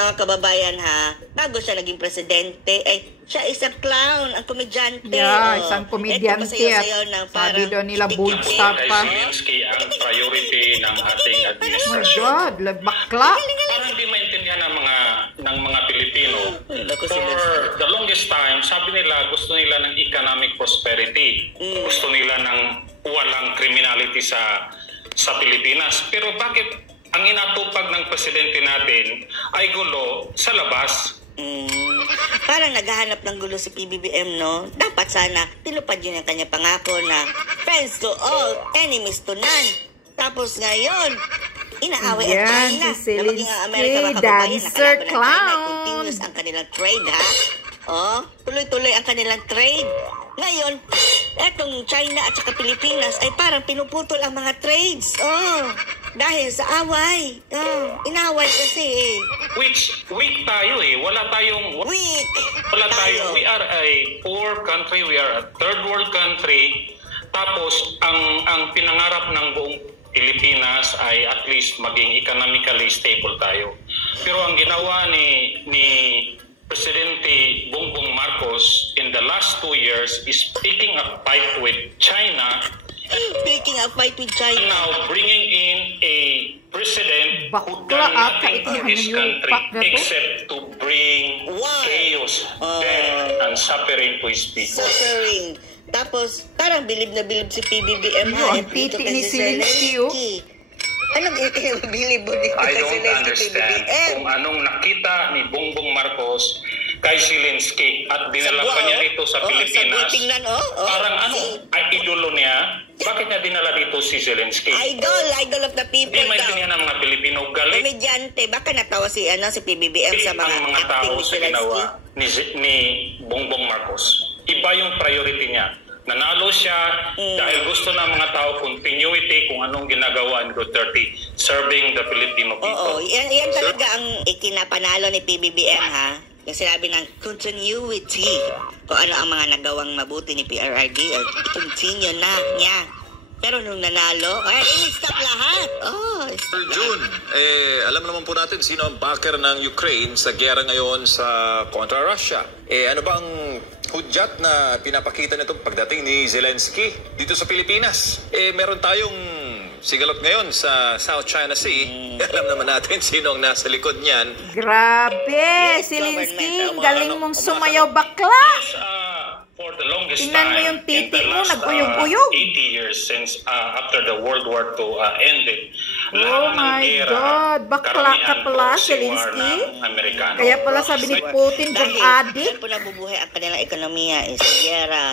Mga kababayan ha, bago siya naging presidente, siya isang clown, ang komedyante. Yeah, isang komedyante. Sabi daw nila bullstar pa. Zelensky ang priority ng ating administration. Oh my God, bakla. Parang hindi maintindihan ng mga Pilipino. For the longest time, sabi nila gusto nila ng economic prosperity. Gusto nila ng walang criminality sa Pilipinas. Pero bakit ang inatupag ng presidente natin ay gulo sa labas? Parang naghahanap ng gulo si PBBM, no? Dapat sana tinupad yun ang kanya pangako na friends to all, enemies to none. Tapos ngayon, inaaway ang China. Si na maging ang Amerika makababayan, nakalaban ng China. Continuous ang kanilang trade, ha? Tuloy-tuloy ang kanilang trade. Ngayon, etong China at saka Pilipinas ay parang pinuputol ang mga trades. Dahil sa away. Inaway kasi Which weak tayo Wala tayong... Weak! Wala tayo. We are a poor country. We are a third world country. Tapos, ang pinangarap ng buong Pilipinas ay at least maging economically stable tayo. Pero ang ginawa ni Presidente Bongbong Marcos in the last 2 years is picking a fight with China. Picking a fight with China. Now bringing in a president who done nothing for his country except to bring chaos, death, and suffering to his people. Suffering. Tapos, parang bilib na bilib si PBBM. Ang titi ni Zelensky. Anong bilib mo dito I sa don't Zelensky understand PBBM? kung anong nakita ni Bongbong Marcos kay Zelensky at dinala pa niya dito sa Pilipinas. Parang ay idolo niya. Bakit niya dinala dito si Zelensky? Idol of the people. Hindi maintindihan ng mga Pilipino. Galit Komedyante. Baka natawa si PBBM sa mga mga tao acting ni sa Zelensky. ginawa ni Bongbong Marcos. Iba yung priority niya. Nanalo siya dahil gusto ng mga tao continuity kung anong ginagawa ni Duterte serving the Filipino people. Yan talaga ang ikinapanalo ni PBBM, ha? Yung sinabi ng continuity. Kung ano ang mga nagawang mabuti ni PRRD, continue na niya. Pero nung nanalo, in-stop lahat. June, alam naman po natin sino ang backer ng Ukraine sa gera ngayon sa kontra Russia. Ano ba ang hudyat na pinapakita nito pagdating ni Zelensky dito sa Pilipinas? Meron tayong sigalot ngayon sa South China Sea. Alam naman natin sino ang nasa likod niyan. Grabe, Zelensky, galing mong sumayaw bakla. For the longest tingnan mo time, yung titi mo, last, naguyog-uyog. 80 years since after the World War II ended. Oh my God, bakla ka pala, Zelensky. Kaya pala sabi ni Putin, drug addict. Dahil po nabubuhay ang kanilang ekonomiya sa gera.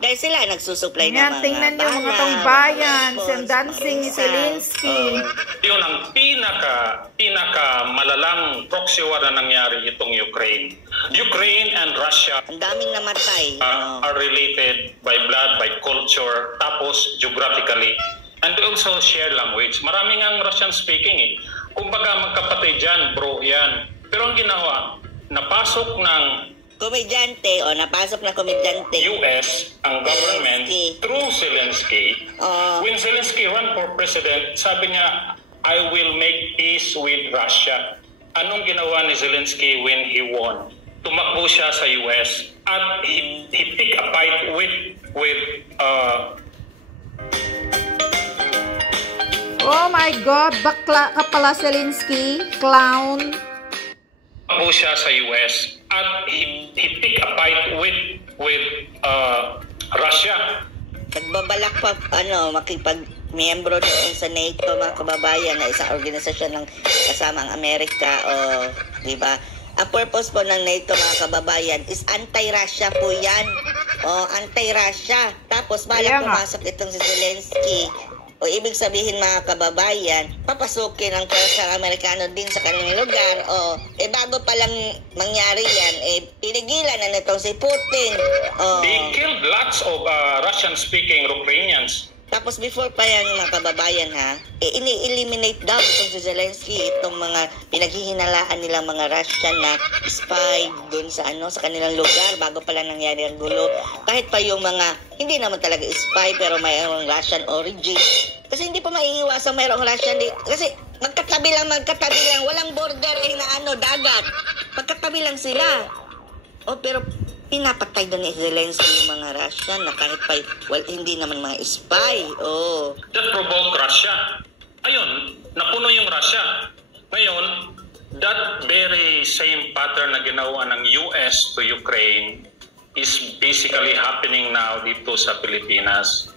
Dahil sila nagsusupply ng mga tingnan yung mga tong bayan, sa dancing ni Zelensky. Yun ang pinaka malalang proxy war na nangyari itong Ukraine. Ukraine and Russia ang daming namatay. Are related by blood, by culture, tapos geographically, and also share language. Maraming ang Russian speaking Kumbaga magkapatid yan, bro yan. Pero ang ginawa, napasok ng napasok na komedyante. US, ang government, through Zelensky. When Zelensky ran for president, sabi niya, I will make peace with Russia. Anong ginawa ni Zelensky when he won? Tumakbo siya sa US at he picked a fight with oh my God, bakla ka pala, Zelensky, clown. Tumakbo siya sa US at he picked a fight with Russia. Nagbabalak pa makipag-miyembro doon sa NATO, mga kababayan, na isang organisasyon ng kasama ang Amerika, di ba? Ang purpose po ng NATO, mga kababayan, is anti-Russia po yan. Anti-Russia. Tapos balak pumasok itong si Zelensky. Ibig sabihin, mga kababayan, papasukin ang pwersang Amerikano din sa kanilang lugar. Bago palang mangyari yan, pinigilan na nitong si Putin. They killed lots of Russian-speaking Ukrainians. Tapos before pa yan, mga kababayan, ini-eliminate daw itong si Zelensky, itong mga pinaghihinalaan nilang mga Russian na spy doon sa kanilang lugar bago pala nangyari ang gulo. Kahit pa yung mga, hindi naman talaga spy pero mayroong Russian origin. Kasi hindi pa maiiwasan mayroong Russian, kasi magkatabi lang, walang border na dagat. Magkatabi lang sila. Pero pinapatay doon ni Zelensky yung mga Russian na kahit pa, hindi naman mga spy. That provoked Russia. Ayun, napuno yung Russia. Ngayon, that very same pattern na ginawa ng US to Ukraine is basically happening now dito sa Pilipinas.